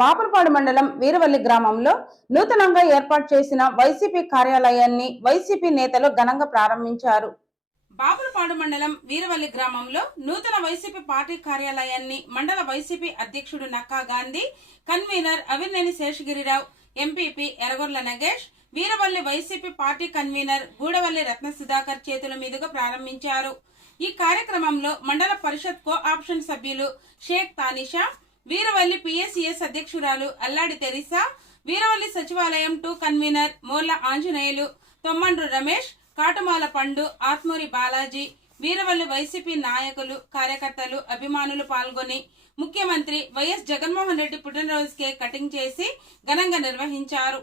బాపులపాడు మండలం వీరవల్లి గ్రామంలో నూతనంగా ఏర్పాటు చేసిన వైసీపీ కార్యాలయాన్ని వైసీపీ నేతలు ఘనంగా ప్రారంభించారు. బాపులపాడు మండలం వీరవల్లి గ్రామంలో నూతన వైసీపీ పార్టీ కార్యాలయాన్ని మండల వైసీపీ అధ్యక్షుడు Nakka Gandhi convener Avineni Seshagirirao MPP Eragorla Nagesh Veeravalli YCP party convener Gudavalli Ratna Sudhakar చేతుల మీదుగా ప్రారంభించారు. ఈ కార్యక్రమంలో మండల పరిషత్ కో ఆప్షన్ సభ్యులు షేక్ తానిషా వీరవల్లి పిఎస్సిఎస్ అధ్యక్షురాలు అల్లాడి తెరిసా వీరవల్లి సచివాలయం two convener Morla Anjaneyulu Tommandru Ramesh Katumala Pandu Atmuri Balaji Veeravalli YCP నాయకులు కార్యకర్తలు అభిమానులు పాల్గొని ముఖ్యమంత్రి వైఎస్ జగన్మోహన్ రెడ్డి పుట్టినరోజు కేక్ కటింగ్ చేసి ఘనంగా నిర్వహించారు.